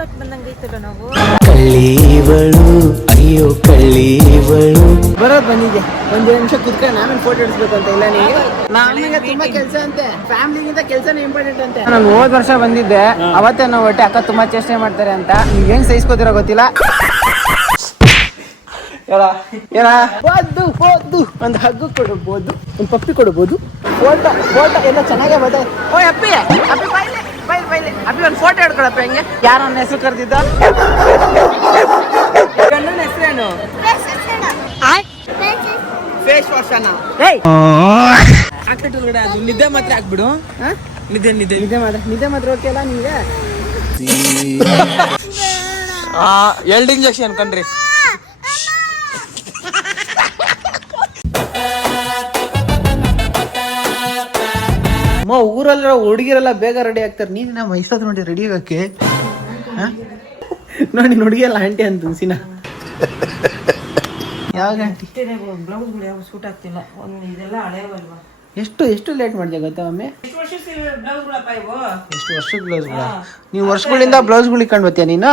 ನೋಡಕ್ ಬಂದಂಗೈತಲ್ಲ ನಾವು. ಕಳ್ಳೀವಳು ಅಯ್ಯೋ ಕಳ್ಳೀವಳು ಬರೋದ್ ಬಂದಿದ್ದೆ. ಒಂದ್ ನಿಮಿಷ ಕುತ್ಕೊಂಡು ಆಮೇಲೆ ಫೋಟೋ ಹಿಡಿಸ್ಬೇಕು ಅಂತ ಇಲ್ಲ ನಿಮಗೆ. ನಮಗೆ ತುಂಬಾ ಕೆಲಸ ಅಂತೆ, ಫ್ಯಾಮಿಲಿಗಿಂತ ಕೆಲಸನೇ ಇಂಪಾರ್ಟೆಂಟ್ ಅಂತೆ. ನಾನು ಹೋದ್ ವರ್ಷ ಬಂದಿದ್ದೆ, ಅವತ್ತೇ ನಾವು ಒಟ್ಟೆ ಅಕ್ಕ ತುಂಬಾ ಚೇಷ್ಟೆ ಮಾಡ್ತಾರೆ ಅಂತ. ನೀವ್ ಹೆಂಗ್ ಸಹಿಸ್ಕೋತಿರೋ ಗೊತ್ತಿಲ್ಲ. ಒಂದು ಹಗ್ಗು ಕೊಡಬಹುದು, ಒಂದು ಪಪ್ಪಿ ಕೊಡಬಹುದು, ಫೋಟೋ ಎಲ್ಲ ಚೆನ್ನಾಗೇ ಬರ್ತದೆ. ಓ ಅಪ್ಪಿ ಅಪ್ಪಿ ಬೈಲೆ ಅಪ್ಪಿ ಒಂದು ಫೋಟೋ ಹಿಡ್ಕೊಳಪ್ಪ. ಹೆಂಗೆ ಯಾರು ನನ್ನ ಹೆಸರು ಕರೆದಿದ್ದ? ಗಂಡನ ಹೆಸರೇನು? ಫೇಸ್ ವಾಶ್ ಅಣ್ಣ. ಆಗ್ತೈತೆ ಅದು ನಿದ್ದೆ ಮಾತ್ರ ಹಾಕ್ಬಿಡು. ನಿದ್ದೆ ಮಾತ್ರ ಓಕೆ ಅಲ್ಲ ನಿಮ್ಗೆ? 2 ಇಂಜೆಕ್ಷನ್ ಕಣ್ರಿ. ಊರಲ್ಲ ಹುಡುಗಿರೆಲ್ಲ ಬೇಗ ರೆಡಿ ಆಗ್ತಾರೆ. ನೀನು ನಮ್ಮ ಇಷ್ಟೊತ್ತು ನೋಡಿ ರೆಡಿ ಆಗಕ್ಕೆ ನೋಡಿ ಹುಡುಗಿಯಲ್ಲ ಆಂಟಿ ಅಂತ ಅನ್ಸಿನ. ಯಾವಾಗ ಆಂಟಿ? ಬ್ಲೌಸ್ಗಳು ಯಾವ ಸೂಟ್ ಆಗ್ತಿಲ್ಲ. ಇದೆಲ್ಲ ಹಳೆಯವಲ್ವಾ? ಎಷ್ಟು ಲೇಟ್ ಮಾಡಿದೆ ಗೊತ್ತಾ ಒಮ್ಮೆ? ಎಷ್ಟು ವರ್ಷದ ಬ್ಲೌಸ್ಗಳಪ್ಪ ಇವು? ಎಷ್ಟು ವರ್ಷದ ಬ್ಲೌಸ್ಗಳ? ನೀವು ವರ್ಷಗಳಿಂದ ಬ್ಲೌಸ್ಗಳು ಇಟ್ಕೊಂಡು ಬರ್ತೀಯ ನೀನು?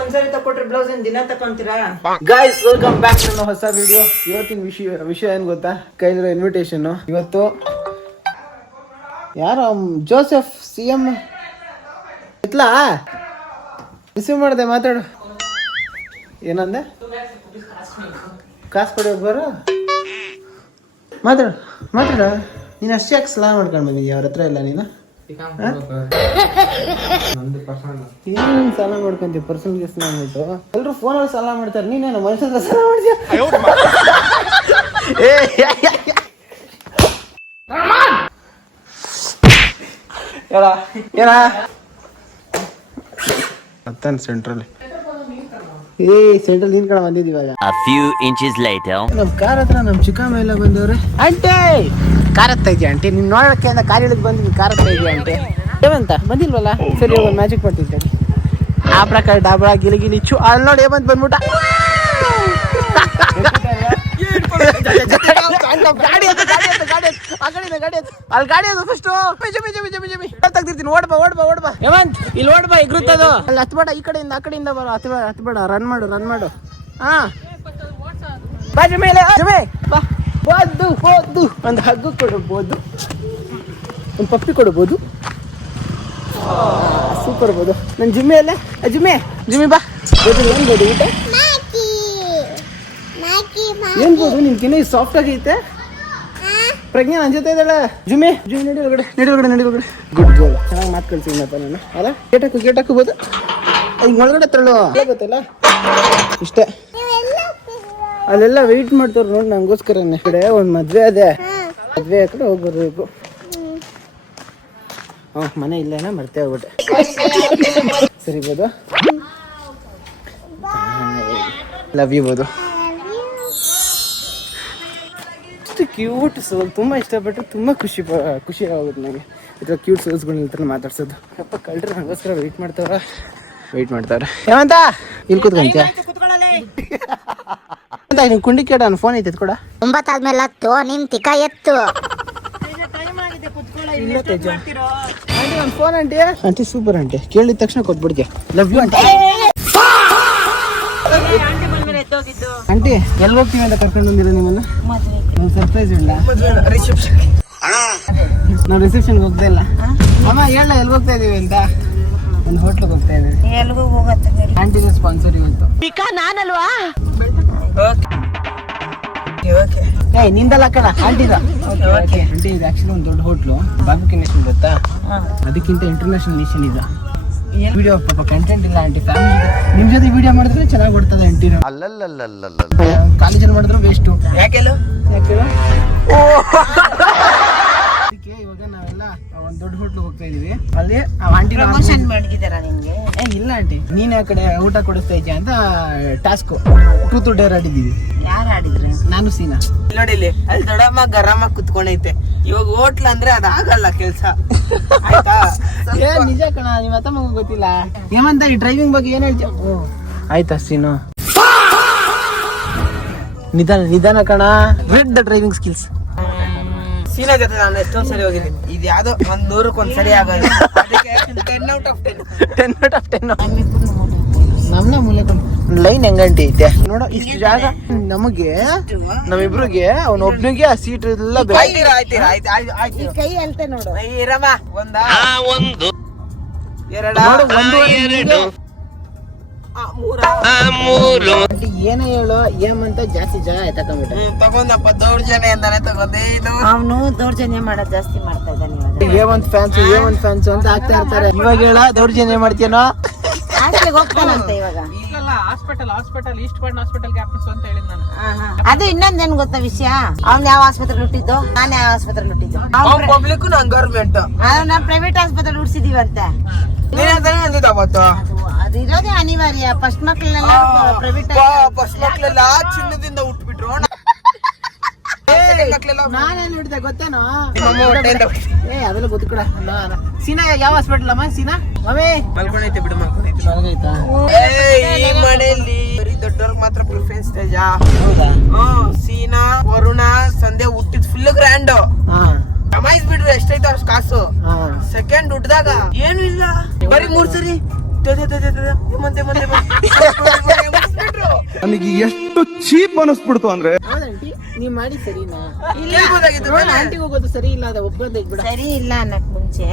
ಒಂದ್ಸರಿ ತಕೊಟ್ರೆ ಬ್ಲೌಸ್ ದಿನ ತಕೊಂತೀರಾ? ಗೈಸ್ ವೆಲ್ಕಮ್ ಬ್ಯಾಕ್ ಟು ಹೊಸ ವಿಡಿಯೋ. ಇವತ್ತಿನ ವಿಷಯ ಏನ್ ಗೊತ್ತಾ? ಕೈಲಿರೋ ಇನ್ವಿಟೇಷನ್. ಇವತ್ತು ಯಾರು ಜೋಸೆಫ್ CM ಇತ್ಲಾ ರಿಸೀವ್ ಮಾಡಿದೆ. ಮಾತಾಡು. ಏನಂದೆ? ಕಾಸು ಕೊಡೋಕೆ ಬರೋ ಮಾತಾಡ. ನೀನು ಅಷ್ಟೇ ಯಾಕೆ ಸಲಾ ಮಾಡ್ಕೊಂಡು ಬಂದಿದ್ಯಾ ಅವ್ರ ಹತ್ರ ಎಲ್ಲ? ನೀನು ಏನೇನು ಸಾಲ ಮಾಡ್ಕೊಂತೀವಿ? ಪರ್ಸನಲ್ ಗೆಸ್ ಅಂದ್ಬಿಟ್ಟು ಎಲ್ಲರೂ ಫೋನಲ್ಲಿ ಸಾಲ ಮಾಡ್ತಾರೆ. ನೀನೇನು ಮನುಷ್ಯರ ಸಾಲ ಮಾಡ್ತೀಯ? ಸೆಂಟ್ರಲ್ ನೀನ್ ಕಡೆ ಬಂದಿದ್ದೀವಿ ಇವಾಗ. ನಮ್ ಕಾರ್ ಹತ್ರ ನಮ್ ಚಿಕ್ಕಮ್ಮ ಎಲ್ಲ ಬಂದವ್ರೆ. ಆಂಟಿ ಕಾರ್ ಹತ್ತ ಇದೆಯಾ ಆಂಟಿ? ನೀನ್ ನೋಡಕ್ಕೆ ಅಂತ ಕಾರ್ ಇಳಿದ್ ಬಂದಿದ್ದೀನಿ. ಕಾರ್ ಹತ್ತ ಇದೆಯಾ ಆಂಟಿ? ಏವಂತ ಬಂದಿಲ್ವಲ್ಲ? ಸರಿ ಒಂದು ಮ್ಯಾಜಿಕ್ ಮಾಡ್ತಿದ್ದೆ. ಆ ಪ್ರಕಾರ ಡಾಬ್ರಾ ಗಿಲಿ ಚು ಅಲ್ಲಿ ನೋಡಿ ಏಮಂತ ಬಂದ್ಬಿಟ್ಟ. ಗಾಡಿ ಅದು ಫಸ್ಟ್ ತೆಗ್ದಿರ್ತೀನಿ. ಓಡ್ಬಾ ಹೇಮಂತ್, ಇಲ್ಲಿ ಓಡ್ಬಾ. ಎಗ್ರುತ್ತದು ಅಲ್ಲಿ ಹತ್ಬೇಡ. ಈ ಕಡೆಯಿಂದ ಆ ಕಡೆಯಿಂದ ಬರೋ. ಹತ್ಬೇಡ. ರನ್ ಮಾಡು. ಹಾ ಬಾಜು ಮೇಲೆ ಬಾ. ಹೋದ್ದು ಒಂದು ಹಗ್ಗು ಕೊಡಬಹುದು, ಒಂದು ಪಪ್ಪಿ ಕೊಡಬಹುದು. ಸೂಪರ್ ಬೋದು. ನನ್ನ ಜಿಮ್ಮೆ ಅಲ್ಲ? ಜಿಮ್ಮಿ ಬಾ. ಏನ್ ಬೋದು ಊಟ? ಏನ್ ಬೋದು? ನಿನ್ಕಿನ್ನ ಸಾಫ್ಟ್ ಆಗೈತೆ. ಪ್ರಜ್ಞಾ ನನ್ನ ಜೊತೆ ಇದ್ದಾಳೆ. ಜುಮ್ಮಿ ನಡಿ ಒಳಗಡೆ. Good girl. ಚೆನ್ನಾಗಿ ಮಾತು ಕಳ್ಸಿದ್ನಪ್ಪ ನಾನು. ಅಲ್ಲ ಗೇಟ್ ಹಾಕಬಹುದು. ಈಗ ಒಳಗಡೆ ತಳ್ಳು. ಗೊತ್ತಲ್ಲ ಇಷ್ಟೇ. ಅಲ್ಲೆಲ್ಲ ವೆಯ್ಟ್ ಮಾಡ್ತಾರ ನೋಡಿ ನಂಗೋಸ್ಕರನೇ. ಕಡೆ ಒಂದು ಮದ್ವೆ ಅದೇ. ಮದ್ವೆ ಕಡೆ ಹೋಗಿ ಬರ್ಬೇಕು. ಮನೆ ಇಲ್ಲೇನ ಮರ್ತೇ ಹೋಗ್ಬಿಟ್ಟೆ. ಸರಿ ಬೋದು. ಲವ್ ಯು ಬೋದು. ಕ್ಯೂಟ್ ಸೋಲ್ ತುಂಬ ಇಷ್ಟಪಟ್ಟು ತುಂಬ ಖುಷಿ ಆಗುತ್ತೆ ನನಗೆ. ಈ ಥರ ಕ್ಯೂಟ್ ಸೋಲ್ಸ್ಗಳನ್ನ ಈ ಥರ ಮಾತಾಡ್ಸೋದು. ಅಪ್ಪ ಕಳ್ರಿ ನನಗೋಸ್ಕರ ವೆಯ್ಟ್ ಮಾಡ್ತಾವ್ರೆ. ಏಮಂತ ಇಲ್ಲಿ ಕೂತ್ಕೊಂತೀಯ? ನಿಮ್ ಕುಂಡಿ ಕೇಳ. ನನ್ನ ಫೋನ್ ಐತೆ ಕೂಡ 9 ಆದ್ಮೇಲೆ ಹತ್ತು ನಿಮ್ ತಿಕ್ಕ ಎತ್ತು. ಆಂಟಿ ನನ್ನ ಫೋನ್ ಆಂಟಿ ಸೂಪರ್ ಆಂಟಿ. ಕೇಳಿದ ತಕ್ಷಣ ಕೊಟ್ಬಿಡ್ತೀಯ. Love you aunty. ಆಂಟಿ ಎಲ್ಲಿ ಹೋಗ್ತೀವಿ ಅಂತ ಕರ್ಕೊಂಡು ಬಂದಿರೋ ನಿಮ್ಮನ್ನ? ಸರ್ಪ್ರೈಸ್ ಇಲ್ಲ. ನಾವು ರಿಸೆಪ್ಷನ್ಗೆ ಹೋಗ್ತಾ ಇಲ್ಲ. ಅಮ್ಮ ಹೇಳ ಎಲ್ಲಿ ಹೋಗ್ತಾ ಇದೀವಿ ಅಂತ? ಒಂದು ಹೋಟ್ಲಿಗೆ ಹೋಗ್ತಾ ಇದೀವಿ. ಆಂಟಿಗೆ ಸ್ಪಾನ್ಸರ್ ಇವತ್ತು. ನಾನಲ್ವಾ? ನಿಂದಲ್ಲ ಕಣ ಆಂಟಿದ. ಆಂಟಿ ಇದು ಆಕ್ಚುಲಿ ಒಂದು ದೊಡ್ಡ ಹೋಟ್ಲು. ಬಾರ್ಬಿಕ್ಯೂ ನೇಷನ್ ಗೊತ್ತಾ? ಅದಕ್ಕಿಂತ ಇಂಟರ್ನ್ಯಾಷನಲ್ ನೇಷನ್ ಇದು. ವಿಡಿಯೋ ಪಾಪ ಕಂಟೆಂಟ್ ಇಲ್ಲ ಆಂಟಿ. ಫ್ಯಾಮಿಲಿ ನಿಮ್ ಜೊತೆ ವಿಡಿಯೋ ಮಾಡಿದ್ರೆ ಚೆನ್ನಾಗಿ ಕೊಡ್ತದೆ ಆಂಟಿ. ಕಾಲೇಜಲ್ಲಿ ಮಾಡಿದ್ರು ವೇಸ್ಟು. ಯಾಕೆ ಇವಾಗ ನಾವೆಲ್ಲ ಒಂದ್ ದೊಡ್ಡ ಹೋಟ್ಲು ಹೋಗ್ತಾ ಇದೀವಿ. ಅಲ್ಲಿ ಆಂಟಿ ಮಾಡಿದಾರ ನಿಮ್ಗೆ? ಇಲ್ಲ ಆಂಟಿ, ನೀನ್ ಆ ಕಡೆ ಊಟ ಕೊಡಿಸ್ತಾ ಇದೆಯಾ ಅಂತ ಟಾಸ್ಕ್ ಟ್ರೂತ್ ಡೇರ್ ಆಡಿದೀವಿ. ಯಾರು ಆಡಿದ್ರು? ನಾನು ಸೀನಾ. ನೋಡಿ ಅಲ್ಲಿ ದೊಡ್ಡಮ್ಮ ಗರಮ್ಮ ಕುತ್ಕೊಂಡೈತೆ. ಇವಾಗ ಹೋಟ್ಲ್ ಅಂದ್ರೆ ಅದಾಗಲ್ಲ ಕೆಲ್ಸ. ನಿಜ ಕಣ. ನಿಮ್ ಅತ್ತ ಮಗ ಗೊತ್ತಿಲ್ಲ. ಏಮಂತ ಈ ಡ್ರೈವಿಂಗ್ ಬಗ್ಗೆ ಏನ್ ಹೇಳ್ತೀಯ? ಆಯ್ತಾ ಸೀನು? ನಿಧಾನ ಕಣ. Red the driving skills. Seena ಜೊತೆ ನಾನು ಎಷ್ಟೊಂದ್ ಸರಿ ಹೋಗಿದ್ದೀನಿ. ಇದು ಯಾವ್ದೋ 100ಕ್ಕೆ ಒಂದ್ಸರಿ ಆಗೋದು. ಅದಕ್ಕೆ 10 out of 10. 10 out of 10. ನಮ್ನ ಮೂಲೆ ಲೈನ್ ಹೆಂಗಂಟಿ ಐತೆ ನೋಡ. ಇಷ್ಟು ಜಾಗ ನಮಗೆ ನಮ್ಮಿಬ್ರಿಗೆ ಅವನೊಬ್ನಿಗೆ ಆ ಸೀಟ್ ಎಲ್ಲ ಬೇಕು. ಕೈ ಅಳ್ತೆ ನೋಡು. ಇರಮ್ಮ ಒಂದು ಎರಡು ಮೂರು ಏನ ಹೇಳು ಏಮಂತ ಜಾಸ್ತಿ ಜನ ಎತ್ತಕೊಂಡ್ಬಿಟ್ಟೆ. ತಗೊಂಡಪ್ಪ ದೌರ್ಜನ್ಯ ಅಂತಾನೆ ತಗೊಂಡೆ. ಇದು ಅವನು ದೌರ್ಜನ್ಯ ಮಾಡೋದ್ ಜಾಸ್ತಿ ಮಾಡ್ತಾ ಇದ್ದಾನೆ. ಏಮಂತ್ ಫ್ಯಾನ್ಸ್ ಅಂತ ಆಗ್ತಾ ಇರ್ತಾರೆ. ಇವಾಗ ಹೇಳ ದೌರ್ಜನ್ಯ ಮಾಡ್ತೀನೋ ಹೋಗ್ತಾನಂತ ಇವಾಗ. Hospital East point hospital captains ಅಂತ ಹೇಳಿದ್ ನಾನು. ಅದು ಇನ್ನೊಂದೇನ್ ಗೊತ್ತಾ ವಿಷಯ, ಅವ್ನ್ ಯಾವ ಆಸ್ಪತ್ರೆ ಹುಟ್ಟಿದ್ದು, ನಾನು ಯಾವ ಆಸ್ಪತ್ರೆ ಹುಟ್ಟಿದ್ದು. ಪಬ್ಲಿಕ್ ನಾನ್ ಗೌರ್ಮೆಂಟ್ ನಾವು ಪ್ರೈವೇಟ್ ಆಸ್ಪತ್ರೆ ಹುಡ್ಸಿದೀವಂತೆ. ಅದು ಇರೋದೇ ಅನಿವಾರ್ಯ. ಫಸ್ಟ್ ಮಕ್ಳನ್ನೆಲ್ಲ ಪ್ರೈವೇಟ್ ಫಸ್ಟ್ ಮಕ್ಳೆಲ್ಲ ಚಿನ್ನದಿಂದ ಹುಟ್ಬಿಟ್ರು. ನಾನೇನ್ ನೋಡಿದೆ ಗೊತ್ತೇನೋ. ಅದೆಲ್ಲ ಗೊತ್ತುಕೂಡ. ಸೀನಾ ಯಾವ ಹಾಸ್ಪಿಟಲ್ ಅಮ್ಮ? ಸೀನಾ ಮಮ್ಮಿ ಮಲ್ಕೊಂಡೈತೆ ಬಿಡು, ಮಲ್ಕೊಂಡೈತೆ. ಮಲಗೈತಾ? ಈ ಮನೆಯಲ್ಲಿ ಬರೀ ದೊಡ್ಡವ್ರಿಗೆ ಮಾತ್ರ ಪ್ರಿಫರೆನ್ಸ್ ಸ್ಟೇಜಾ? ಹೌದಾ? ಸೀನಾ, ವರುಣ, ಸಂಧ್ಯಾ ಹುಟ್ಟಿದ್ ಫುಲ್ ಗ್ರ್ಯಾಂಡ್. ಹಾ ಕಮಾಯಿಸ್ಬಿಟ್ರು ಎಷ್ಟೈತೆ ಅಷ್ಟು ಕಾಸು. ಹಾ ಸೆಕೆಂಡ್ ಹುಟ್ಟಿದಾಗ ಏನು ಇಲ್ಲ, ಬರೀ 3 ಸರಿ ನನಗೆ ಎಷ್ಟು ಚೀಪ್ ಅನಿಸ್ಬಿಡ್ತು ಅಂದ್ರೆ. ಹೌದಂಟಿ ನೀವ್ ಮಾಡಿ ಸರಿನಾ? ಇರ್ಬೋದಾಗಿತ್ತು ತಾನೇ? ಆಂಟಿಗೆ ಹೋಗೋದು ಸರಿ ಇಲ್ಲ, ಅದ ಒಬ್ಬಂದ ಬಿಡ. ಸರಿ ಇಲ್ಲ ಅನ್ನಕ್ ಮುಂಚೆ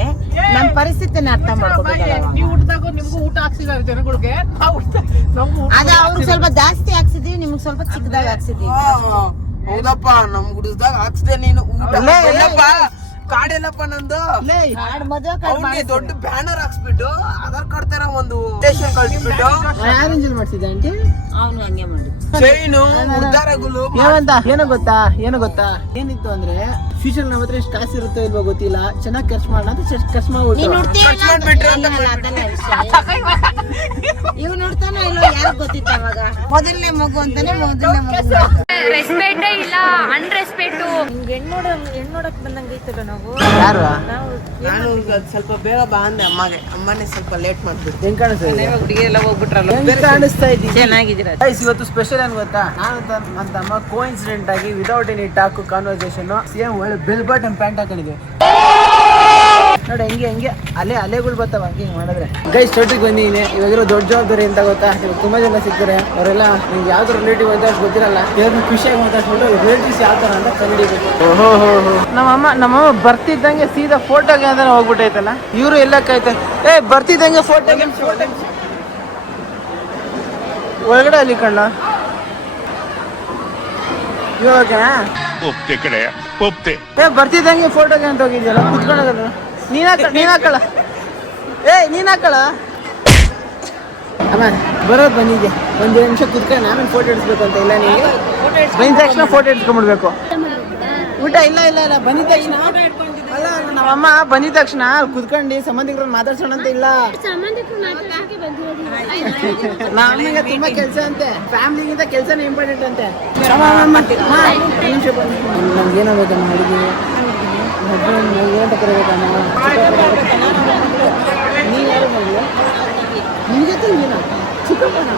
ನಮ್ ಪರಿಸ್ಥಿತಿನ ಅರ್ಥ ಮಾಡ್ಕೋಬೇಕಲ್ಲ. ನೀವು ಹುಟ್ಟಿದಾಗ ನಿಮ್ಗೂ ಊಟ ಹಾಕ್ಸಿಲ್ಲ ಜನಗಳಿಗೆ. ಅದ ಅವ್ರು ಸ್ವಲ್ಪ ಜಾಸ್ತಿ ಹಾಕ್ಸಿದೀವಿ, ನಿಮ್ಗ್ ಸ್ವಲ್ಪ ಚಿಕ್ಕದಾಗ ಹಾಕ್ಸಿದೀವಿ. ಹೌದಪ್ಪ, ನಮ್ ಗುಡಿಸ್ದಾಗ ಹಾಕ್ಸ್ದೆ ನೀನು ಊಟ. ಎಲ್ಲಪ್ಪ ಕಾಡೆಲ್ಲಪ್ಪ ನಂದು. ಅವ್ನಿಗೆ ದೊಡ್ಡ ಬ್ಯಾನರ್ ಹಾಕ್ಸ್ಬಿಟ್ಟು ಆಧಾರ್ ಕಾರ್ಡ್ ತರ ಒಂದು ಸ್ಟೇಷನ್ ಕಳ್ಸ್ಬಿಟ್ಟು ಅರೇಂಜ್ ಮಾಡ್ತಿದ್ದೆ ಆಂಟಿ. ಅವನು ಹಂಗೆ ಮಾಡಿ ಚೈನು ಉದ್ದಾರಗಳು. ಏನು ಗೊತ್ತಾ ಏನಿತ್ತು ಅಂದ್ರೆ ಫ್ಯೂಚರ್ ನಮ್ಮ ಹತ್ರ ಎಷ್ಟು ಕಾಸು ಇರುತ್ತೋ ಇಲ್ವೋ ಗೊತ್ತಿಲ್ಲ, ಚೆನ್ನಾಗಿ ಖರ್ಚು ಮಾಡೋಣ ಅಂತ ಖರ್ಚು ಇವ್ ನೋಡ್ತಾನ ಇಲ್ಲ, ಯಾರು ಗೊತ್ತಿತ್ತ ಅವಾಗ. ಮೊದಲನೇ ಮಗು ಅಂತಾನೆ ಮೊದಲನೇ ಮಗು. ರೆಸ್ಪೆಕ್ಟೇ ಇಲ್ಲ, ಅನ್ರೆಸ್ಪೆಕ್ಟು. ಹೆಣ್ಣೋಡಕ್ ಬಂದಂಗೈತಲ್ಲ ನಾವು. ಯಾರು ನಾನು ಸ್ವಲ್ಪ ಬೇಗ ಬಾ ಅಂದೆ ಅಮ್ಮಗೆ. ಅಮ್ಮನೇ ಸ್ವಲ್ಪ ಲೇಟ್ ಮಾಡ್ಬಿಟ್ಟು. ಹೆಂಗ್ ಕಾಣಿಸ್ತಾ ಹುಡುಗಿ ಎಲ್ಲ ಹೋಗ್ಬಿಟ್ರಲ್ಲ. ಕಾಣಿಸ್ತಾ ಇದ್ದೀನಿ. ಚೆನ್ನಾಗಿದ್ದೀರ. ಇವತ್ತು ಸ್ಪೆಷಲ್ ಏನ್ ಗೊತ್ತಾ, ನಾನು ನನ್ನ ತಮ್ಮ ಕೋಇನ್ಸಿಡೆಂಟ್ ಆಗಿ without any talk conversation same ಒಳ್ಳೆ ಬೆಲ್ ಬಟನ್ ಪ್ಯಾಂಟ್ ಹಾಕೊಂಡಿದ್ವಿ ನೋಡಿ. ಹೆಂಗೆ ಅಲೆಗಳು ಬರ್ತಾವ ಹಂಗೆ ಮಾಡಿದ್ರೆ. ಗೈಸ್ ಸ್ಟೋಟಿಗೆ ಬಂದಿದ್ದೀನಿ. ಇವಾಗಿರೋ ದೊಡ್ಡ ಜವಾಬ್ದಾರಿ ಅಂತ ಗೊತ್ತಾ, ಇವಾಗ ತುಂಬಾ ಜನ ಸಿಗ್ತಾರೆ. ಅವರೆಲ್ಲ ನಿಮ್ಗೆ ಯಾವ್ದು ರಿಲೇಟಿವ್ ಅಂತ ಗೊತ್ತಿರಲ್ಲ. ಇವ್ರನ್ನ ಖುಷಿಯಾಗಿ ಮಾತಾಡ್ಕೊಂಡು ರಿಲೇಟಿವ್ಸ್ ಯಾವ ತರ ಅಂತ ಕಂಡಿಡಿಬೇಕು. ನಮ್ಮಮ್ಮ ಬರ್ತಿದ್ದಂಗೆ ಸೀದಾ ಫೋಟೋಗೆ ಅಂತ ಹೋಗ್ಬಿಟ್ಟೈತಲ್ಲ. ಇವರು ಎಲ್ಲ ಕಾಯ್ತಾರೆ. ಬರ್ತಿದ್ದಂಗೆ ಫೋಟೋಗೆ ಒಳಗಡೆ ಅಲ್ಲಿ ಕಣ್ಣ. ಇವಾಗ ಬರ್ತಿದ್ದಂಗೆ ಫೋಟೋಗೆ ಅಂತ ಹೋಗಿದ್ಯಲ್ಲ, ಕುತ್ಕೊಳ್ಳೋದಲ್ಲ. ನೀನ್ ಹಾಕಳ ಅಮ್ಮ. ಬರೋದು ಬಂದಿದ್ದೆ, 1 ನಿಮಿಷ ಕುತ್ಕೊಂಡು ಆಮೇಲೆ ಫೋಟೋ ಇಡಿಸ್ಬೇಕು ಅಂತ ಇಲ್ಲ. ನಿಮಗೆ ಬಂದಿದ ತಕ್ಷಣ ಫೋಟೋ ಇಡ್ಸ್ಕೊಂಡ್ಬಿಡ್ಬೇಕು. ಊಟ ಇಲ್ಲ ಬಂದಿದ ತಕ್ಷಣ ಅಲ್ಲ, ನಮ್ಮಮ್ಮ ಬಂದಿದ ತಕ್ಷಣ ಕುತ್ಕೊಂಡು ಸಂಬಂಧಿಕರನ್ನ ಮಾತಾಡ್ಸೋಣ ಅಂತ ಇಲ್ಲ. ನಮಗೆ ತುಂಬಾ ಕೆಲಸ ಅಂತೆ, ಫ್ಯಾಮಿಲಿಗಿಂತ ಕೆಲಸನೇ ಇಂಪಾರ್ಟೆಂಟ್ ಅಂತೆ. ನಮ್ಗೆ ಏನಾಗಬೇಕಮ್ಮ ಅಡುಗೆ ಏನಂತ ಕರಿಬೇಕಮ್ಮ? ನೀನು ಯಾರು ಮಗಳು? ನಿಮಗೆ ತಂಗಿನ ಚಿಕ್ಕಪ್ಪನ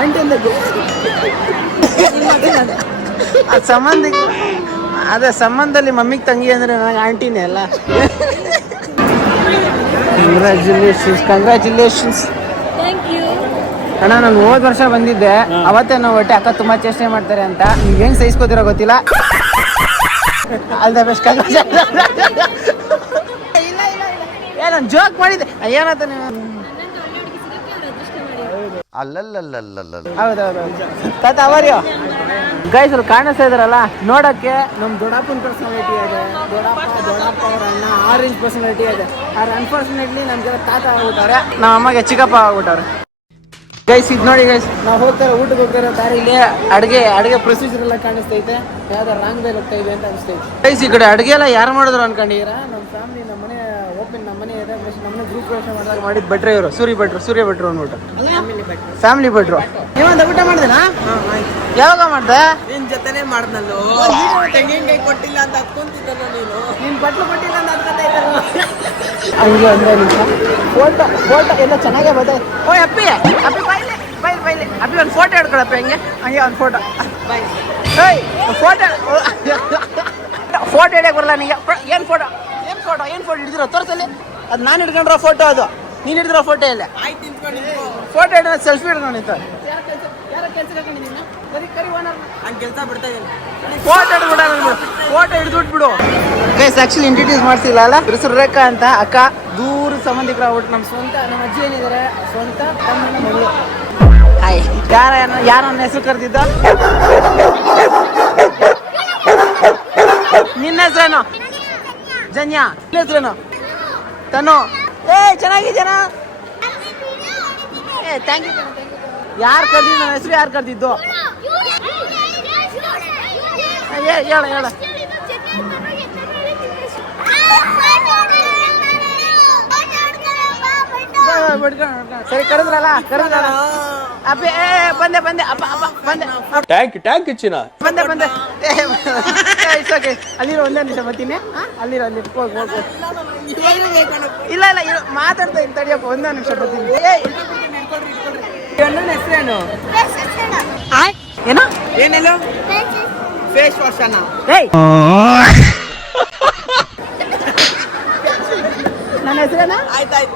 ಆಂಟಿ ಅಂತ ಸಂಬಂಧದಲ್ಲಿ ಮಮ್ಮಿಗೆ ತಂಗಿ ಅಂದ್ರೆ ನನಗೆ ಆಂಟಿನೇ ಅಲ್ಲ. ಕಂಗ್ರ್ಯಾಚುಲೇಷನ್ಸ್ ಅಣ್ಣ. ನಾನು ಹೋದ ವರ್ಷ ಬಂದಿದ್ದೆ, ಅವತ್ತೇ ನಾವು ಒಟ್ಟೆ ಅಕ್ಕ ತುಂಬಾ ಚೇಷ್ಟೆ ಮಾಡ್ತಾರೆ ಅಂತ. ನೀವ್ ಹೆಂಗ್ ಸಹಿಸ್ಕೋತಿರೋ ಗೊತ್ತಿಲ್ಲ. All the best. ನಾನು ಜೋಕ್ ಮಾಡಿದ್ದೆ, ಏನಂತ ನೀವು. ಹೌದೌದು ತಾತ ಅವರ್ಯೋ ಗೈಸ್ ಅಲ್ಲಿ ಕಾಣಿಸ್ತಾ ಇದಾರಲ್ಲ, ನೋಡಕ್ಕೆ ನಮ್ ದೊಡ್ಡಪ್ಪನ ಪರ್ಸನಾಲಿಟಿ ಇದೆ. ದೊಡ್ಡಪ್ಪ ಅವ್ರ ಅಣ್ಣ ಆರೆಂಜ್ ಪರ್ಸನಾಲಿಟಿ ಇದೆ. ಆದ್ರೆ ಅನ್ಫಾರ್ಚುನೇಟ್ಲಿ ನಮ್ಗೆ ತಾತ ಆಗ್ಬಿಟ್ಟವ್ರೆ, ನಮ್ಮ ಅಮ್ಮಗೆ ಚಿಕ್ಕಪ್ಪ ಆಗ್ಬಿಟ್ಟವ್ರೆ. ಗೈಸ್ ಇದು ನೋಡಿ ಗೈಸ್, ನಾವು ಹೋಗ್ತಾರೆ ಊಟಕ್ಕೆ ಹೋಗ್ತಾರೆ ದಾರಿಲಿ ಅಡುಗೆ ಪ್ರೊಸೀಜರ್ ಎಲ್ಲ ಕಾಣಿಸ್ತೈತೆ. ಯಾವ್ದಾರ ರಾಂಗ್ ದಲ್ಲಿ ಹೋಗ್ತಾ ಇದೆ ಅಂತ ಅನಿಸ್ತೈತೆ. ಗೈಸ್ ಈ ಕಡೆ ಅಡುಗೆ ಎಲ್ಲ ಯಾರು ಮಾಡಿದ್ರು ಅನ್ಕೊಂಡಿದ್ದೀರಾ? ನಮ್ಮ ಫ್ಯಾಮಿಲಿ, ನಮ್ಮ ಮನೆ ಓಪನ್, ನಮ್ಮ ಮನೆ ಇದೆ. ನಮ್ಮನೆ ಗ್ರೂಪ್ ಪ್ರವೇಶ ಮಾಡಿದಾಗ ಮಾಡಿದ್ ಭಟ್ರೆ ಇವರು, ಸೂರ್ಯ ಭಟ್ರು ಅಂದ್ಬಿಟ್ಟು ಫ್ಯಾಮಿಲಿ ಭಟ್ರು. ನೀವಂತ ಊಟ ಮಾಡ್ದೇನಾ? ಯಾವಾಗ ಮಾಡ್ದೆ? ನಿನ್ ಜೊತೆನೆ ಮಾಡ್ದಲ್ಲೋ. ತೆಂಗಿನಕಾಯಿ ಕೊಟ್ಟಿಲ್ಲ ಅಂತ ಹತ್ಕೊಂತಿದ್ದಲ್ಲ ನೀನು. ನೀನ್ ಬಟ್ಲು ಕೊಟ್ಟಿಲ್ಲ ಅಂತ ಹತ್ಕೊತಾ ಇದ್ದಲ್ಲ. ಹಂಗೆ ಒಂದೇ ನಿಮಿಷ ಫೋಟೋ ಎಲ್ಲ ಚೆನ್ನಾಗೇ ಬರ್ತದೆ. ಓ ಅಪ್ಪಿ ಬೈಲಿ ಅಪ್ಪಿ ಒಂದು ಫೋಟೋ ಹಿಡ್ಕೊಳಪ್ಪ. ಹಂಗೆ ಒಂದು ಫೋಟೋ. ಫೋಟೋ ಫೋಟೋ ಹಿಡಿಯಕ್ಕೆ ಬರಲ್ಲ ನಿಂಗೆ. ಏನು ಫೋಟೋ ಹಿಡಿದಿರೋ ತೋರಿಸಲಿ. ಅದು ನಾನು ಹಿಡ್ಕೊಂಡ್ರೋ ಫೋಟೋ, ಅದು ನೀನು ಹಿಡಿದಿರೋ ಫೋಟೋ ಇಲ್ಲ. ಫೋಟೋ ಹಿಡಿದ ಸೆಲ್ಫಿ ಹಿಡ್ಕೊಂಡು ನಿಂತು ಫೋಟೋ ಹಿಡಿದ್ಬಿಟ್ಬಿಡು. ಗೈಸ್ ಆಕ್ಚುಲಿ ಇಂಟ್ರೊಡ್ಯೂಸ್ ಮಾಡ್ಸಿಲ್ಲ ಅಲ್ಲ, ಹೆಸರು ರೇಖಾ ಅಂತ ಅಕ್ಕ, ದೂರ ಸಂಬಂಧಿಕರು ಆಗ್ಬಿಟ್ಟು ನಮ್ಮ ಸ್ವಂತ, ನಮ್ಮ ಅಜ್ಜಿ ಏನಿದ್ದಾರೆ ಸ್ವಂತ ತಮ್ಮನ ಮಗಳು. ಹಾಯ್. ಯಾರ ನನ್ನ ಹೆಸರು ಕರೆದಿದ್ದ? ನಿನ್ನ ಹೆಸರೇನು? ಜನ್ಯಾ. ನಿನ್ನ ಹೆಸರೇನು? ತನು. ಚೆನ್ನಾಗಿದ್ದೇನಾ? Thank you. ಯಾರು ಕರ್ದಿದ್ದು? ನನ್ನ ಹೆಸರು ಯಾರು ಕರ್ದಿದ್ದು? ಹೇಳ ಸರಿ, ಕರೆದ್ರಲ್ಲ ಅಪ್ಪಿ. ಬಂದೆ ಅಪ್ಪ ಬಂದೆ. ಟ್ಯಾಂಕ್ ಚಿನ್ನ. ಬಂದೆ ಇಟ್ಸ್ ಓಕೆ. ಅಲ್ಲಿರೋ ಒಂದೇ ನಿಮಿಷ ಬರ್ತೀನಿ. ಅಲ್ಲಿರೋ ಅಲ್ಲಿ ಇಲ್ಲ ಮಾತಾಡ್ತಾ ಇದ್ದೀನಿ ತಡಿಯಪ್ಪ, ಒಂದೇ ನಿಮಿಷ ಬರ್ತೀನಿ. ಹೆಸರೇನು? ಏನೋ ಏನೆಲ್ಲ ಫೇಸ್ ವಾಶ್ ಅನ್ನ. ನನ್ನ ಹೆಸರೇನ? ಆಯ್ತಾಯ್ತು,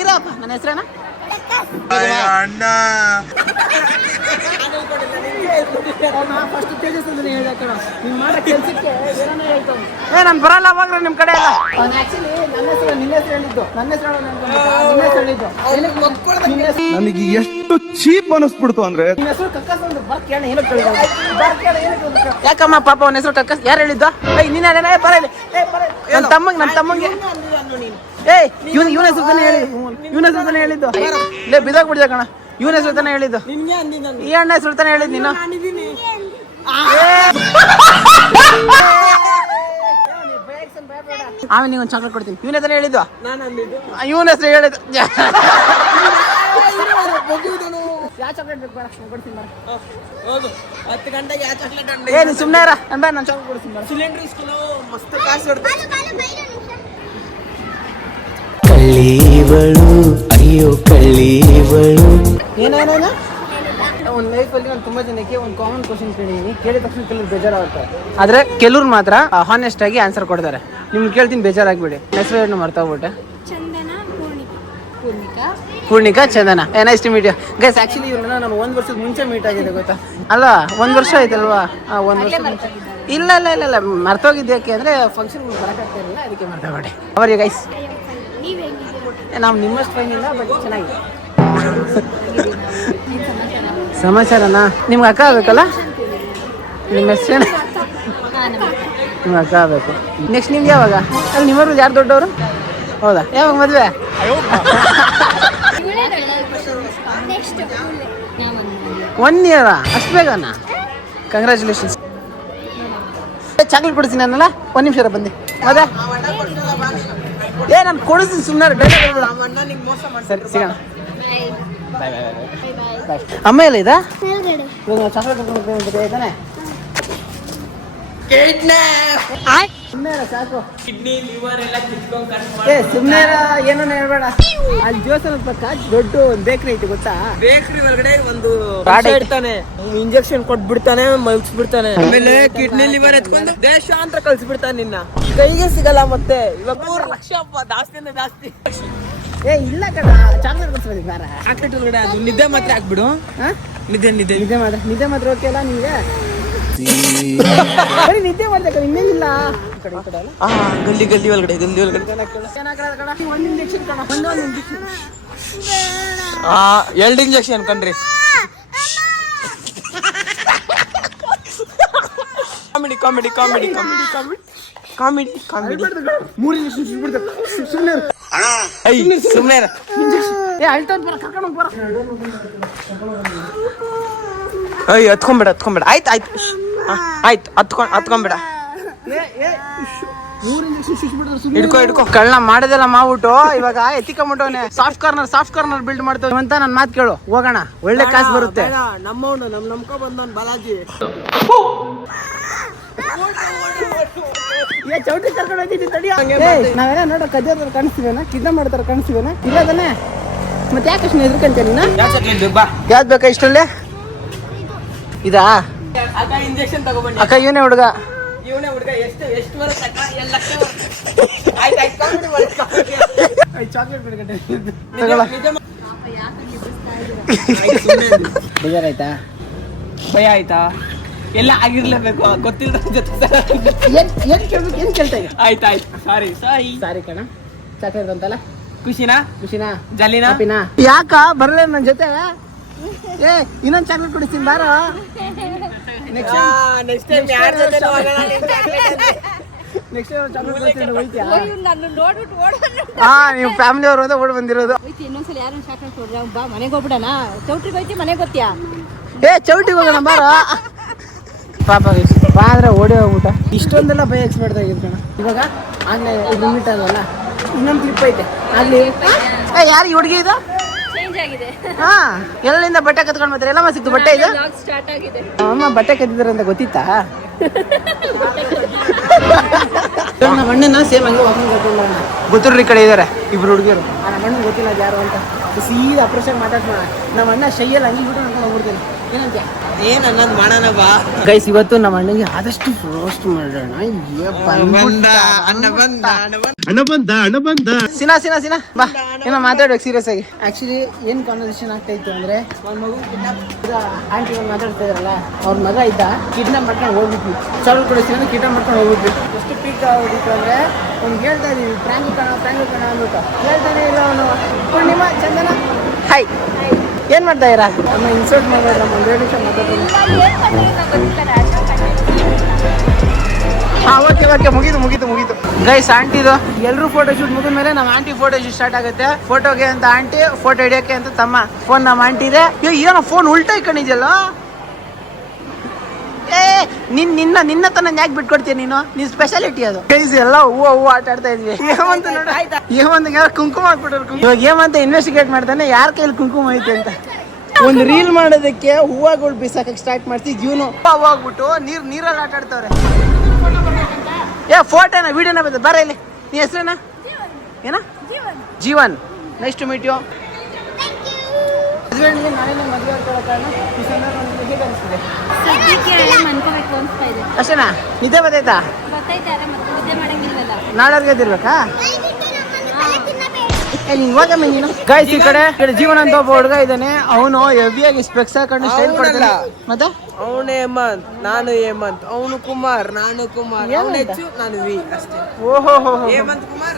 ಇರಪ್ಪ. ನನ್ನ ಹೆಸರೇನ? ಫಸ್ಟ್ ತೇಜಸ್ ಅಂತ ಹೇಳಿದ ಕಣ. ನೀನ್ ಮಾಡೋ ಕೆಲ್ಸಕ್ಕೆ ನಾನು ಬರಲ್ಲ ಅವಾಗ ನಿಮ್ಮ ಕಡೆ ಎಲ್ಲ. ಆಕ್ಚುಲಿ ನನ್ನ ಹೆಸರು, ನಿನ್ನ ಹೆಸರು ಹೇಳಿದ್ದು, ನನ್ನ ಹೆಸರು ಹೇಳಿದ್ದು. ನನಗೆ ಎಷ್ಟು ಚೀಪ್ ಅನಿಸ್ಬಿಡ್ತು ಅಂದ್ರೆ. ನಿನ್ನ ಹೆಸರು ಕಕ್ಕಸ್ ಅಂದ್ರೆ ಬರ್ ಕೇಳ. ಏನು ಕೇಳಿದ? ಯಾಕಮ್ಮ ಪಾಪ ಅವನ ಹೆಸರು ಕಕ್ಕಸ್? ಯಾರು ಹೇಳಿದ್ದು? ನೀನ್ ಬರಲಿ. ನನ್ನ ತಮ್ಮಂಗೆ ಇವನ ಹೆಸರು ತಾನೇ ಹೇಳಿದ್ದು. ಲೇ ಬಿದ್ದೋಗ್ಬಿಡಿದ ಕಣ. ಇವನ ಹೆಸರು ತಾನೇ ಹೇಳಿದ್ದು. ಈ ಅಣ್ಣ ಹೆಸರು ತಾನೇ ಹೇಳಿದ್ದು ನೀನು. ಆಮೇಲೆ ನೀವು ಒಂದು ಚಾಕ್ಲೇಟ್ ಕೊಡ್ತೀನಿ. ಇವನ ಹೆಸರು ಹೇಳಿದ್ದು. ಇವನ ಹೆಸರು ಹೇಳಿದ್ದು. ಯಾವ ಚಾಕ್ಲೇಟ್ ಬೇಕು? ಕೊಡ್ತೀನಿ. 10 ಗಂಟೆಗೆ ಯಾವ ಚಾಕ್ಲೇಟ್? ನೀನು ಸುಮ್ಮನೆ ನಾನು ಚಾಕ್ಲೇಟ್ ಕೊಡ್ತೀನಿ. ಸಿಲಿಂಡರ್ ಇಸ್ಕೊಂಡು ಮಸ್ತ್ ಕಾಸು ಹೊಡ್ತೀನಿ. ಕಳ್ಳೀವಳು ಅಯ್ಯೋ ಕಳ್ಳೀವಳು. ಏನೇನೇನು ಒಂದು ಲೈಫಲ್ಲಿ ನಾನು ತುಂಬ ಜನಕ್ಕೆ ಒಂದು ಕಾಮನ್ ಕ್ವಶನ್ ಕೇಳಿದ್ದೀನಿ. ಕೇಳಿದ ತಕ್ಷಣ ಕೆಲವ್ರು ಬೇಜಾರಾಗುತ್ತೆ, ಆದರೆ ಕೆಲವ್ರು ಮಾತ್ರ ಹಾನೆಸ್ಟ್ ಆಗಿ ಆನ್ಸರ್ ಕೊಡ್ತಾರೆ. ನಿಮ್ಗೆ ಕೇಳ್ತೀನಿ, ಬೇಜಾರಾಗ್ಬಿಡಿ. ಹೆಸರು ಏನು ಮರ್ತೋಗ್ಬಿಟ್ಟೆ? Purnika Chandana. Nice to meet you guys. Actually ಇವ್ರನ್ನ ನಾನು 1 ವರ್ಷದ ಮುಂಚೆ ಮೀಟ್ ಆಗಿದೆ, ಗೊತ್ತಾ? ಅಲ್ಲ 1 ವರ್ಷ ಆಯ್ತಲ್ವಾ? 1 ವರ್ಷ ಮುಂಚೆ. ಇಲ್ಲ ಮರ್ತೋಗಿದ್ದು. ಯಾಕೆ ಅಂದರೆ ಫಂಕ್ಷನ್ ಬರೋಕ್ಕಾಗ್ತಾ ಇರಲಿಲ್ಲ, ಅದಕ್ಕೆ ಮರ್ತೋಗ್ಬಿಟ್ಟೆ. Hour you guys? ನಾವು ನಿಮ್ಮಷ್ಟು ಫೈನ್ ಇಲ್ಲ, ಬಟ್ ಚೆನ್ನಾಗಿದೆ. ಸಮಾಚಾರನಾ? ನಿಮ್ಗೆ ಅಕ್ಕ ಆಗ್ಬೇಕಲ್ಲ? ನಿಮ್ಮ ಹೆಸರೇನು? ನಿಮ್ಗೆ ಅಕ್ಕ ಆಗ್ಬೇಕು. ನೆಕ್ಸ್ಟ್ ನಿಮ್ಗೆ ಯಾವಾಗ? ಅಲ್ಲಿ ನಿಮ್ಮರು ಯಾರು ದೊಡ್ಡವರು? ಹೌದಾ? ಯಾವಾಗ ಮದುವೆ? 1 ಇಯರಾ? ಅಷ್ಟು ಬೇಗನಾ? ಕಂಗ್ರ್ಯಾಚುಲೇಷನ್ಸ್. ಚಾಕ್ಲೇಟ್ ಕೊಡ್ತೀನಿ ಅನ್ನಲ್ಲ. 1 ನಿಮಿಷ ಬಂದೆ. ಮದುವೆ ನಾನು ಕೊಡಿಸ್ತೀನಿ, ಸುಮ್ಮನೆ. ಸರಿ, ಸಿಗೋಣ. ಅಮ್ಮ ಎಲ್ಲ ಇದಾ? ಚಾಕ್ಲೇಟ್ ತಾನೆ? ಸಾಕು. ಸುಮ್ಮನೆ ಏನೋ ಹೇಳ್ಬೇಡ. ಅಲ್ಲಿ ಜೋಸನ ಪಕ್ಕ ದೊಡ್ಡ ಬೇಕ್ರಿ ಐತಿ, ಗೊತ್ತಾ? ಬೇಕ್ರಿ ಒಳಗಡೆ ಒಂದು ಇಡ್ತಾನೆ, ಇಂಜೆಕ್ಷನ್ ಕೊಟ್ಬಿಡ್ತಾನೆ, ಮಲ್ಸ್ಬಿಡ್ತಾನೆ. ಆಮೇಲೆ ಕಿಡ್ನಿ ಲಿವರ್ ಎತ್ಕೊಂಡು ದೇಶ ಅಂತ ಕಳ್ಸಿಬಿಡ್ತಾನೆ. ನಿನ್ನ ಕೈಗೆ ಸಿಗಲ್ಲ ಮತ್ತೆ. ಇವಾಗ 3 ಲಕ್ಷ ಜಾಸ್ತಿನೇ ಜಾಸ್ತಿ. ಇಲ್ಲ ಕಣ, ಚಾಕ್ಲೇಟ್ ಕೊಡ್ಸ್ಬೇಕು. ಚಾಕ್ಲೇಟ್ ಒಳಗಡೆ ಅದು ನಿದ್ದೆ ಮಾತ್ರ ಹಾಕ್ಬಿಡು. ನಿದ್ದೆ ಮಾತ್ರ ಓಕೆ ಅಲ್ಲ ನಿಮ್ಗೆ? ನಿದ್ದೆ ಮಾಡ್ಬೇಕು, ಇನ್ನೇನಿಲ್ಲ. ಗಲ್ಲಿ ಒಳಗಡೆ 2 ಇಂಜೆಕ್ಷನ್ ಕಣ್ರಿ. ಕಾಮಿಡಿ 3 ಇಂಜೆಕ್ಷನ್ ಸುಮ್ಮನೆ. ಹತ್ಕೊಂಬೇಡ. ಆಯ್ತು ಹತ್ಕೊಂಬೇಡ. ಹಿಡ್ಕೊ. ಕಳ್ಳ ಮಾಡೋದೆಲ್ಲ ಮಾಡ್ಬಿಟ್ಟು ಇವಾಗ ಎತ್ತಿಕೊಂಬಿಟ್ಟವನೆ. ಸಾಫ್ಟ್ ಕಾರ್ನರ್ ಬಿಲ್ಡ್ ಮಾಡ್ತೇವೆ ಅಂತ ನನ್ನ ಮಾತು ಕೇಳು. ಹೋಗೋಣ, ಒಳ್ಳೆ ಕಾಸು ಬರುತ್ತೆ. ನಮ್ಮವನು ನಂಬ್ಕೊ ಬಂದ ಬಾಲಾಜಿ. ಚೌಟ್ರಿ ಕರ್ಕೊಂಡು ಹೋಗಿದ್ದೀನಿ ತಡಿ. ನಾವೇನ ನೋಡೋ ಕದಿಯೋದ್ರ ಕಾಣಿಸ್ತೀವೇನ? ಕಿಡ್ನಾಪ್ ಮಾಡ್ತಾರ ಕಾಣಿಸ್ತೀವೇನ? ಇಲ್ಲ ತಾನೆ? ಮತ್ತೆ ಯಾಕೆ ಅಷ್ಟು ಹೆದರ್ಕಂತೀಯ ನೀನು? ಯಾವ ಚಾಕ್ಲೇಟ್ ಬೇಕು ಬಾ. ಯಾವ್ದು ಬೇಕಾ ಇಷ್ಟಲ್ಲೇ? ಇದಾ ಅಕ್ಕ ಇಂಜೆಕ್ಷನ್ ತಗೊಬನ್ನಿ. ಅಕ್ಕ ಇವನೇ ಹುಡುಗ. ಇವನೇ ಹುಡುಗ. ಎಷ್ಟು ವರ್ಷ ಅಕ್ಕ? 2 ಲಕ್ಷ. ಆಯ್ತು ಚಾಕ್ಲೇಟ್ ಬಿಡ್ಕಟ್ಟೆ ಬೇಜಾರಾಯ್ತಾ? ಭಯ ಆಯ್ತಾ? ಎಲ್ಲ ಆಗಿರ್ಲೇಬೇಕು, ಗೊತ್ತಿಲ್ಲ ಜೊತೆ. ಏನ್ ಕೇಳ್ತಾ ಈಗ? ಆಯ್ತಾಯ್ತು, ಸಾರಿ ಸಾರಿ ಕಣ. ಚಾಕ್ಲೇಟ್ ಅಂತಲ್ಲ, ಖುಷಿನಾ? ಜಾಲಿನಾ? ಯಾಕ ಬರಲ್ಲ ನನ್ನ ಜೊತೆ? ಏ ಇನ್ನೊಂದು ಚಾಕ್ಲೇಟ್ ಕೊಡಿಸ್ತೀನಿ ಬಾರೋ. ನೆಕ್ಸ್ಟ್ ಟೈಮ್ ಯಾರ ಜೊತೆ ಹೋಗೋಣ? ನೆಕ್ಸ್ಟ್ ಚಾಕ್ಲೇಟ್ ಕೊಡಿಸ್ತೀನಿ, ಹೋಯ್ತೀಯಾ? ನಾನು ನೋಡ್ಬಿಟ್ಟು ಓಡೋಣ. ಹಾ, ನೀವು ಫ್ಯಾಮಿಲಿ ಅವರು ಅಂತ ಓಡ್ ಬಂದಿರೋದು. ಇನ್ನೊಂದ್ಸಲ ಯಾರು ಚಾಕ್ಲೇಟ್ ಕೊಡ್ರ ಬಾ, ಮನೆಗೆ ಹೋಗ್ಬಿಡಣ. ಚೌಟ್ರಿಗೆ ಹೋಯ್ತಿ, ಮನೆಗೆ ಗೊತ್ತೀಯಾ? ಏ ಚೌಟಿಗೆ ಹೋಗೋಣ ಬಾರೋ. ಪಾಪ ಬಾ ಅಂದ್ರೆ ಓಡಿ ಹೋಗ್ಬಿಟ್ಟ. ಇಷ್ಟೊಂದೆಲ್ಲ ಭಯ ಎಕ್ಸ್ಪೆಕ್ಟ್ ಆಗಿರ್ತಾನ. ಇವಾಗ ಆಗ್ಲೇ ಲಿಮಿಟ್ ಅಲ್ಲ, ಇನ್ನೊಂದು ಕ್ಲಿಪ್ ಐತೆ ಆಗ್ಲಿ. ಯಾರು ಈ ಹುಡುಗಿ ಇದು? ಚೇಂಜ್ ಆಗಿದೆ. ಹಾ, ಎಲ್ಲಿಂದ ಬಟ್ಟೆ ಕತ್ಕೊಂಡ್ ಬರ್ತಾರೆ? ಎಲ್ಲಮ್ಮ ಸಿಕ್ತು ಬಟ್ಟೆ ಇದು? ಬ್ಲಾಗ್ ಸ್ಟಾರ್ಟ್ ಆಗಿದೆ. ಅಮ್ಮ ಬಟ್ಟೆ ಕದ್ದಿದ್ದಾರೆ ಅಂತ ಗೊತ್ತಿತ್ತಾ? ನಮ್ಮ ಅಣ್ಣನ ಸೇಮ್ ಹಂಗೆ ವಾಕಿಂಗ್ ಕರ್ಕೊಂಡು ಬರೋಣ. ಗೊತ್ತಿರ್ರಿ ಈ ಕಡೆ ಇದ್ದಾರೆ ಇಬ್ರು ಹುಡುಗಿಯರು. ನಮ್ಮ ಅಣ್ಣನ ಗೊತ್ತಿಲ್ಲ ಅದು ಯಾರು ಅಂತ. ಸೀದಾ ಅಪ್ರೋಚ್ ಮಾತಾಡ್ಸೋಣ. ನಮ್ಮ ಅಣ್ಣ ಶೈಯಲ್ಲಿ ಹಂಗೆ ಬಿಟ್ಟು ನಡ್ಕೊಂಡು ಹೋಗ್ಬಿಡ್ತೀನಿ. ಏನಂತೆ? ಏನ್ ಅನ್ನೋದು ಮಾಡೋಣ ಬಾ. ಗೈಸ್, ಇವತ್ತು ನಮ್ಮ ಅಣ್ಣಗೆ ಆದಷ್ಟು ರೋಸ್ಟ್ ಮಾಡೋಣ. ಸಿನಾ ಬಾ, ಏನೋ ಮಾತಾಡ್ಬೇಕು ಸೀರಿಯಸ್ ಆಗಿ. ಆಕ್ಚುಲಿ ಏನ್ ಕಾನ್ವರ್ಸೇಷನ್ ಆಗ್ತಾ ಇತ್ತು ಅಂದ್ರೆ, ಆಂಟಿ ಮಾತಾಡ್ತಾ ಇದ್ರಲ್ಲ, ಅವ್ರ ಮಗ ಇದ್ದ, ಕಿಡ್ನಾಪ್ ಮಾಡ್ಕೊಂಡು ಹೋಗ್ಬಿಟ್ವಿ. ಚಾಲು ಕೊಡಿಸ್ತೀನಿ, ಕಿಡ್ನಾಪ್ ಮಾಡ್ಕೊಂಡು ಹೋಗ್ಬಿಟ್ವಿ. ಎಷ್ಟು ಪೀಕ್ ಆಗ್ಬಿಟ್ಟಿತ್ತು ಅಂದ್ರೆ, ಅವ್ನಿಗೆ ಹೇಳ್ತಾ ಇದೀವಿ ಪ್ರ್ಯಾಂಕ್ ಕಣ ಅಂದ್ಬಿಟ್ಟು ಹೇಳ್ತಾನೆ ಇಲ್ಲ ಅವನು. ಪೂರ್ಣಿಮಾ, ಚಂದನ, ಹಾಯ್, ಏನ್ ಮಾಡ್ತಾ ಇರಾ? ನಮ್ಮ ಇನ್ಸಲ್ಟ್ ಮಾಡ್ಬೇಡ್ರ, ನಮ್ಮ 2 ನಿಮಿಷ ಮಾತಾಡ್ತೀನಿ. ಹಾ, ಓಕೆ, ಮುಗೀತು. ಗೈಸ್, ಆಂಟಿದು ಎಲ್ಲರೂ ಫೋಟೋ ಶೂಟ್ ಮುಗಿದ ಮೇಲೆ ನಮ್ಮ ಆಂಟಿ ಫೋಟೋ ಶೂಟ್ ಸ್ಟಾರ್ಟ್ ಆಗುತ್ತೆ. ಫೋಟೋಗೆ ಅಂತ ಆಂಟಿ, ಫೋಟೋ ಹಿಡಿಯೋಕೆ ಅಂತ ತಮ್ಮ. ಫೋನ್ ನಮ್ಮ ಆಂಟಿ ಇದೆ. ಏನೋ ಫೋನ್ ಉಲ್ಟಾ ಇಟ್ಕೊಂಡಿದ್ಯಲ್ಲ? ಏ ನಿನ್ನ ತನ್ನ ಯಾಕೆ ಬಿಟ್ಕೊಡ್ತೀಯ ನೀನು? ನಿನ್ ಸ್ಪೆಷಾಲಿಟಿ ಅದು. ಗೈಸ್, ಎಲ್ಲ ಹೂವು ಆಟ ಆಡ್ತಾ ಇದ್ವಿ. ಹೇಮಂತ ನೋಡ, ಹೇಮಂತ ಯಾರು ಕುಂಕುಮ ಹಾಕ್ಬಿಟ್ರು. ಇವಾಗ ಹೇಮಂತ ಇನ್ವೆಸ್ಟಿಗೇಟ್ ಮಾಡ್ತಾನೆ ಯಾರ ಕೈಲಿ ಕುಂಕುಮ ಐತೆ ಅಂತ. ಒಂದು ರೀಲ್ ಮಾಡೋದಕ್ಕೆ ಹೂವುಗಳು ಬಿಸಾಕಕ್ಕೆ ಸ್ಟಾರ್ಟ್ ಮಾಡ್ತಿ. ಜೀವನ ಹೋಗ್ಬಿಟ್ಟು ನೀರಲ್ಲಿ ಆಟ ಆಡ್ತಾವ್ರೆ. ಫೋಟೋನ ವಿಡಿಯೋನ ಬಂದ ಬರ ಇಲ್ಲಿ. ನೀ ಹೆಸರೇನ? ಏನ? Jeevan. Nice to meet you. ನಾನೇ ಮದುವೆ ಆಗ್ತಾಳ ಕಾರಣ ಈ ಸಂದರ್ಭದಲ್ಲಿ ಹೇಗೆ ಅನಿಸ್ತಿದೆ? ಅಷ್ಟೇನಾ? ನಿದ್ದೆ ಬರ್ತೈತಾ? ನಾಳೆವರೆಗೆ ಎದ್ದಿರ್ಬೇಕಾ? ನೀನು ಗೈಸ್, ಈ ಕಡೆ ಜೀವನ ಅಂತ ಒಬ್ಬ ಹುಡುಗ ಇದ್ದಾನೆ. ಅವನು ಹೆವಿಯಾಗಿ ಸ್ಪೆಕ್ಸ್ ಹಾಕೊಂಡು ಸ್ಟೈಲ್ ಕೊಡ್ತಾನೆ. ಮತ್ತೆ ಅವನು ಹೇಮಂತ್, ನಾನು ಹೇಮಂತ್. ಅವನು ಕುಮಾರ್, ನಾನು ಕುಮಾರ್. ಅವನು ಹೆಚ್ಚು, ನಾನು ವಿ ಅಷ್ಟೇ. ಓಹೋ, ಹೇಮಂತ್ ಕುಮಾರ್.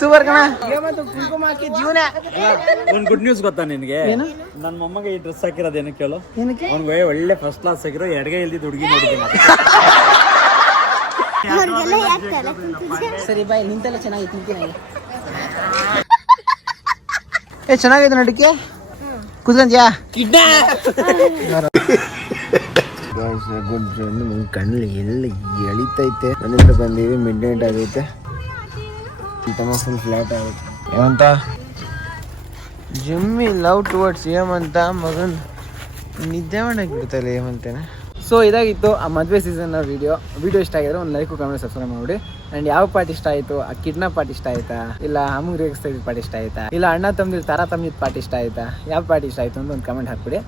ಸೂಪರ್ ಕಣ. ಹೇಮಂತ್ ಕುಂಕುಮ ಹಾಕಿ ಜೀವನ. ಒಂದ್ ಗುಡ್ ನ್ಯೂಸ್ ಗೊತ್ತಾ ನಿನ್ಗೆ? ಏನು? ನನ್ನ ಮೊಮ್ಮಗ ಈ ಡ್ರೆಸ್ ಹಾಕಿರೋದು ಏನಕ್ಕೆ ಕೇಳು? ಏನಕ್ಕೆ? ಅವ್ನಿಗೆ ಒಳ್ಳೆ ಫಸ್ಟ್ ಕ್ಲಾಸ್ ಆಗಿರೋ ಎಡಗೈ ಇಲ್ದಿದ್ದು ಹುಡುಗಿ ನೋಡಿದ್ದೀನಿ. ಸರಿ ಬಾಯ್, ನಿಂತೆಲ್ಲ ಚೆನ್ನಾಗಿತ್ತು, ನಿಂತೀನಿ. ಚೆನ್ನಾಗೈತೆ ನೋಡಿಕೆ. ಕುತ್ಕೊಂತೀಯಾ? ಗುಡ್ ಕಣ್ಣು ಎಲ್ಲ ಎಳಿತೈತೆ. ಮನೆಯಿಂದ ಬಂದೀವಿ, ಮಿಡ್ ನೈಟ್ ಆಗೈತೆ. ತಮ್ಮ ಫುಲ್ ಫ್ಲಾಟ್ ಆಗುತ್ತೆ. ಹೇಮಂತ, ಜಿಮ್ಮಿ ಲವ್ ಟುವರ್ಡ್ಸ್ ಹೇಮಂತ ಮಗನ್ ನಿದ್ದೆ ಮಾಡಕ್ಕೆ ಬಿಡ್ತಾಯಿಲ್ಲ ಹೇಮಂತನ. ಸೊ ಇದಾಗಿತ್ತು ಆ ಮದುವೆ ಸೀಸನ್ ವಿಡಿಯೋ ಇಷ್ಟ ಆಗಿದ್ರೆ ಒಂದು ಲೈಕ್ ಕಮೆಂಟ್ ಸಬ್ಸ್ಕ್ರೈಬ್ ಮಾಡಿ. ಆ್ಯಂಡ್ ಯಾವ ಪಾರ್ಟ್ ಇಷ್ಟ ಆಯಿತು? ಆ ಕಿಡ್ನಾಪ್ ಪಾರ್ಟ್ ಇಷ್ಟ ಆಯ್ತಾ, ಇಲ್ಲ ಅಮ್ಮಂಗೆ ರೇಗಿಸ್ತಾ ಇದ್ದ ಪಾರ್ಟ್ ಇಷ್ಟ ಆಯ್ತಾ, ಇಲ್ಲ ಅಣ್ಣ ತಮ್ಮದಿರು ತಾರಾ ತಮ್ಮದಿದ್ದ ಪಾರ್ಟ್ ಇಷ್ಟ ಆಯ್ತಾ, ಯಾವ ಪಾರ್ಟ್ ಇಷ್ಟ ಆಯಿತು ಅಂತ ಒಂದು ಕಮೆಂಟ್ ಹಾಕ್ಬಿಡಿ.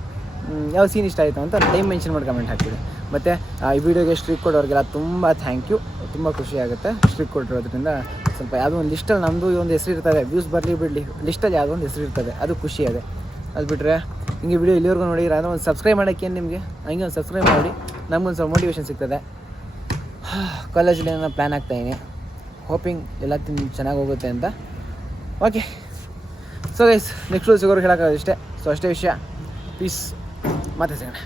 ಯಾವ ಸೀನ್ ಇಷ್ಟ ಆಯಿತು ಅಂತ ಟೈಮ್ ಮೆನ್ಷನ್ ಮಾಡಿ ಕಮೆಂಟ್ ಹಾಕ್ಬಿಡಿ. ಮತ್ತು ಈ ವಿಡಿಯೋಗೆ ಸ್ಟ್ರಿಕ್ ಕೊಡೋರಿಗೆಲ್ಲ ತುಂಬ ಥ್ಯಾಂಕ್ ಯು. ತುಂಬ ಖುಷಿ ಆಗುತ್ತೆ ಸ್ಟ್ರಿಕ್ ಕೊಟ್ಟಿರೋದ್ರಿಂದ. ಸ್ವಲ್ಪ ಯಾವುದೋ ಒಂದು ಲಿಸ್ಟಲ್ಲಿ ನಮ್ಮದು ಒಂದು ಹೆಸರು ಇರ್ತದೆ. ವ್ಯೂಸ್ ಬರಲಿ ಬಿಡಲಿ, ಲಿಸ್ಟಲ್ಲಿ ಯಾವುದೋ ಒಂದು ಹೆಸರು ಇರ್ತದೆ, ಅದು ಖುಷಿ ಇದೆ. ಅದು ಬಿಟ್ಟರೆ ಹಿಂಗೆ ವಿಡಿಯೋ ಇಲ್ಲಿವರೆಗೂ ನೋಡಿದ್ರೆ ಅದನ್ನು ಒಂದು ಸಬ್ಸ್ಕ್ರೈಬ್ ಮಾಡೋಕ್ಕೆ ನಿಮಗೆ ಹಂಗೆ ಒಂದು ಸಬ್ಸ್ಕ್ರೈಬ್ ಮಾಡಿ, ನಮಗೊಂದು ಸ್ವಲ್ಪ ಮೋಟಿವೇಶನ್ ಸಿಗ್ತದೆ. ಕಾಲೇಜಲ್ಲಿ ಏನೋ ಪ್ಲ್ಯಾನ್ ಆಗ್ತಾಯಿದ್ದೀನಿ. ಹೋಪಿಂಗ್ ಎಲ್ಲ ಚೆನ್ನಾಗಿ ಹೋಗುತ್ತೆ ಅಂತ. ಓಕೆ, ಸೊ ಗೈಸ್, ನೆಕ್ಸ್ಟ್ ಸಿಗೋರು ಹೇಳೋಕ್ಕಾಗೋದು ಇಷ್ಟೇ. ಸೊ ಅಷ್ಟೇ ವಿಷಯ. ಪೀಸ್, ಮತ್ತೆ ಸಿಗೋಣ.